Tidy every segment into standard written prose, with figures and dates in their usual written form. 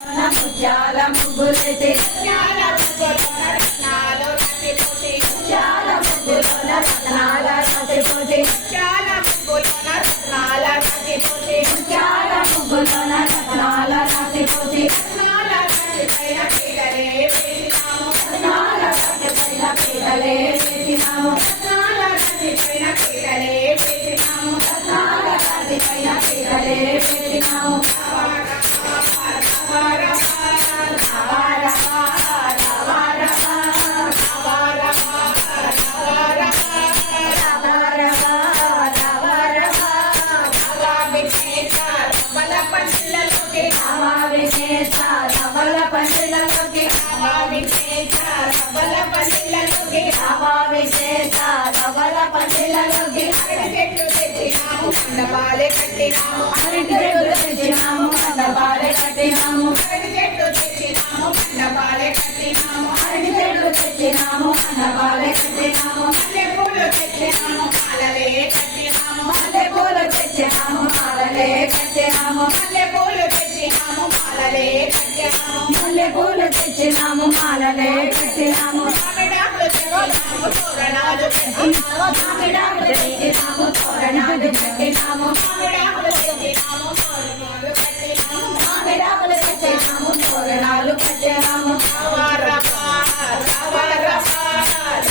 ముత్యాల ముగ్గులైతే ముత్యాల ముగ్గులోన రత్నాలు రాసిపోసి ముత్యాల ముగ్గులోన రత్నాల రాసిపోసి ముత్యాల ముగ్గులోన రత్నాల రాసిపోసి ముత్యాల ముగ్గులోన రత్నాల రాసిపోసి రత్నాల రాసిపైన పీటలే వేసినాము రత్నాల రాసిపైన పీటలే వేసినాము రత్నాల రాసిపైన పీటలే వేసినాము రత్నాల రాసిపైన పీటలే వేసినాము మండపాలే కట్టినాము అరటి చెట్లు తెచ్చినాము మండపాలే కట్టినాము అరటి చెట్లు తెచ్చినాము మండపాలే కట్టినాము అరటి చెట్లు తెచ్చినాము మండపాలే కట్టినాము మల్లెపూలు తెచ్చినాము మాలలే కట్టినాము మల్లెపూలు తెచ్చినాము మాలలే కట్టినాము మల్లెపూలు తెచ్చినాము మాలలే కట్టినాము మల్లెపూలు తెచ్చినాము మాలలే కట్టినాము మామిడాకులు తెచ్చినాము తోరణాలు కట్టినాము మామిడాకులు తెచ్చినాము తోరణాలు కట్టినాము మామిడాకులు తెచ్చినాము తోరణాలు కట్టినాము మామిడాకులు తెచ్చినాము తోరణాలు కట్టినాము రవా రవా రవా రవా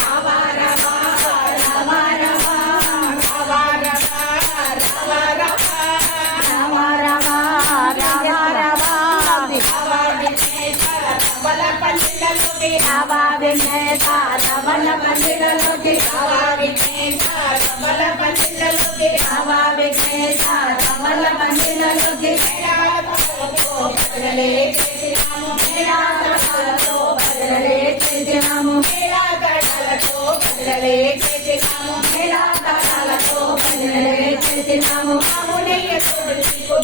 రవా రమ రమ రవా రవా రవా రవా రమ రమ రమ రమ రవా విఘ్నేశ్వర రవల పండితులకి రవ విఘ్నేశ రవణ పండితులకి రవా విఘ్నేశ్వర రవల పండితులకి రవ విఘ్నేశ రవణ పండితులకి భజనలే చేసినాము మేళాలతో భజనలే చేసినాము మేళాదాలతో భజనలే చేసినాము మేళాలతో భజనలే చేసినాము ఆవునయ్య తోడు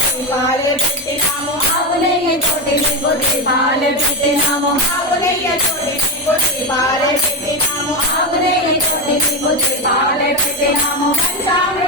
దీపాలు పెట్టినాము ఆవునయ్య తోటి నీకు దీపాలు పెట్టినాము ఆవునయ్య తోడు దీపాలు పెట్టినాము ఆవునయ్య తోటి నీకు దీపాలు పెట్టినాము పంచామృత